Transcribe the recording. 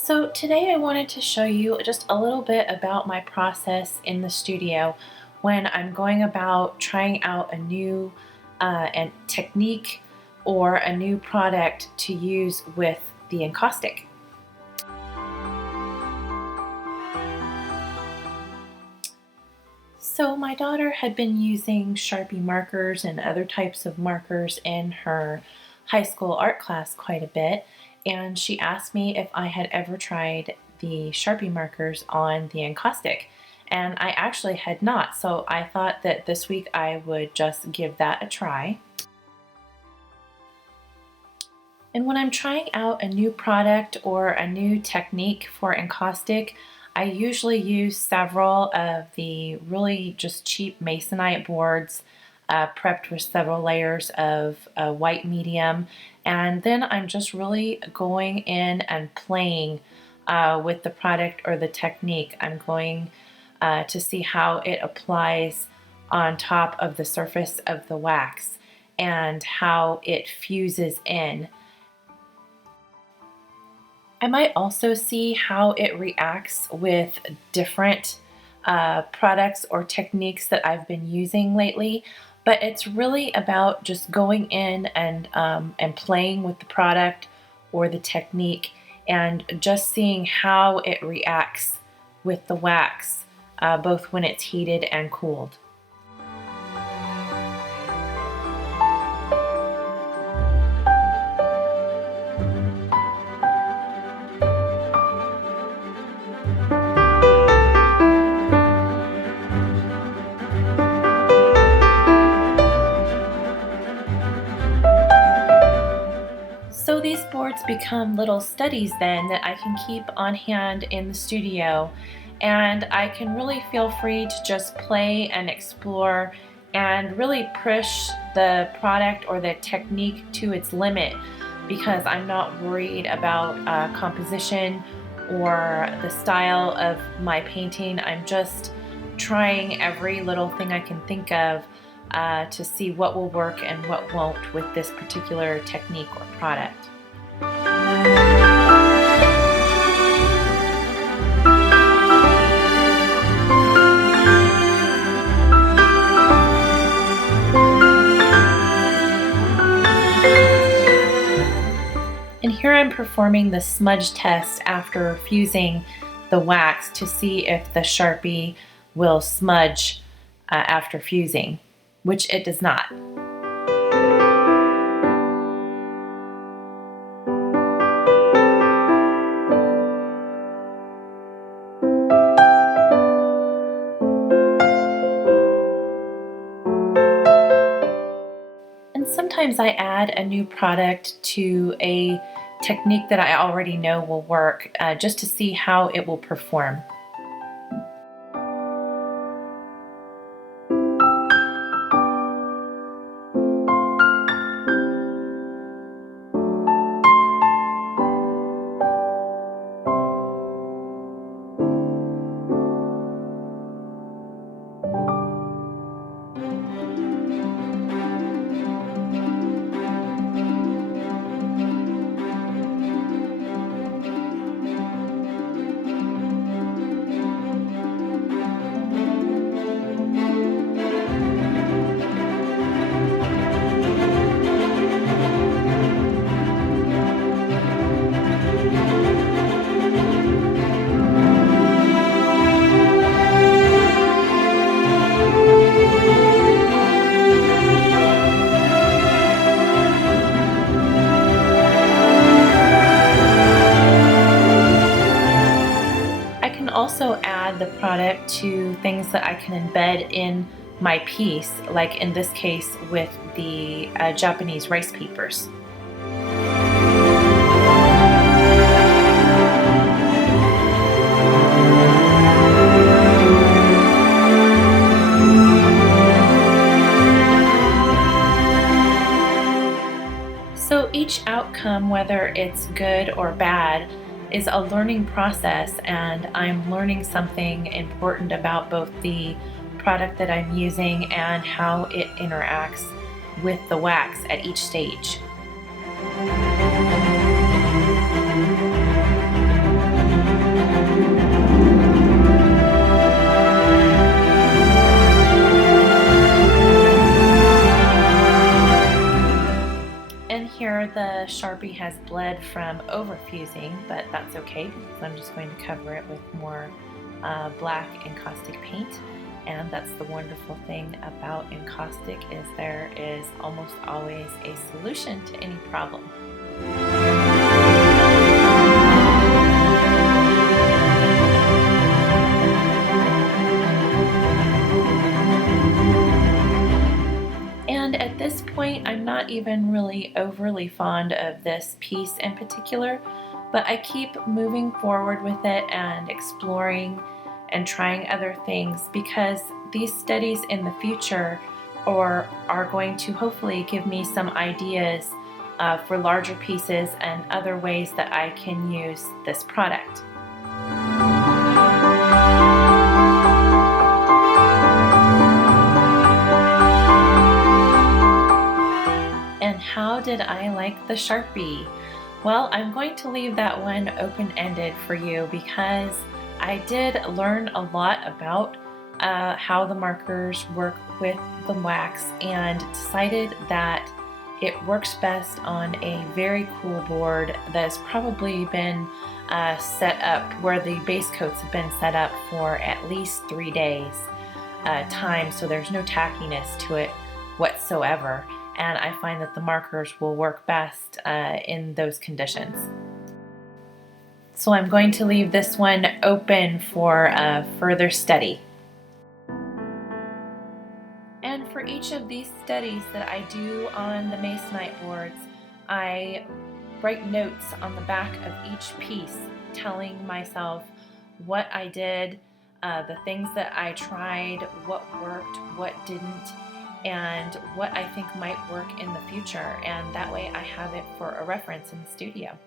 So today I wanted to show you just a little bit about my process in the studio when I'm going about trying out a new technique or a new product to use with the Encaustic. So my daughter had been using Sharpie markers and other types of markers in her high school art class quite a bit, and she asked me if I had ever tried the Sharpie markers on the Encaustic, and I actually had not, so I thought that this week I would just give that a try. And when I'm trying out a new product or a new technique for Encaustic, I usually use several of the really just cheap masonite boards prepped with several layers of white medium, and then I'm just really going in and playing with the product or the technique. I'm going to see how it applies on top of the surface of the wax and how it fuses in. I might also see how it reacts with different products or techniques that I've been using lately, but it's really about just going in and playing with the product or the technique and just seeing how it reacts with the wax, both when it's heated and cooled. So these boards become little studies then that I can keep on hand in the studio, and I can really feel free to just play and explore and really push the product or the technique to its limit, because I'm not worried about composition or the style of my painting. I'm just trying every little thing I can think of to see what will work and what won't with this particular technique or product. And here I'm performing the smudge test after fusing the wax to see if the Sharpie will smudge after fusing, which it does not. And sometimes I add a new product to a technique that I already know will work, just to see how it will perform. Also add the product to things that I can embed in my piece, like in this case with the Japanese rice papers. So each outcome, whether it's good or bad, is a learning process, and I'm learning something important about both the product that I'm using and how it interacts with the wax at each stage. the Sharpie has bled from overfusing, but that's okay because I'm just going to cover it with more black encaustic paint. And that's the wonderful thing about encaustic, is there is almost always a solution to any problem. And at this point, I'm not even really overly fond of this piece in particular, but I keep moving forward with it and exploring and trying other things, because these studies in the future are going to hopefully give me some ideas for larger pieces and other ways that I can use this product. And how did I like the Sharpie? Well, I'm going to leave that one open-ended for you, because I did learn a lot about how the markers work with the wax, and decided that it works best on a very cool board that has probably been set up, where the base coats have been set up for at least 3 days time, so there's no tackiness to it whatsoever. And I find that the markers will work best in those conditions. So I'm going to leave this one open for further study. And for each of these studies that I do on the Masonite boards, I write notes on the back of each piece telling myself what I did, the things that I tried, what worked, what didn't, and what I think might work in the future. And that way I have it for a reference in the studio.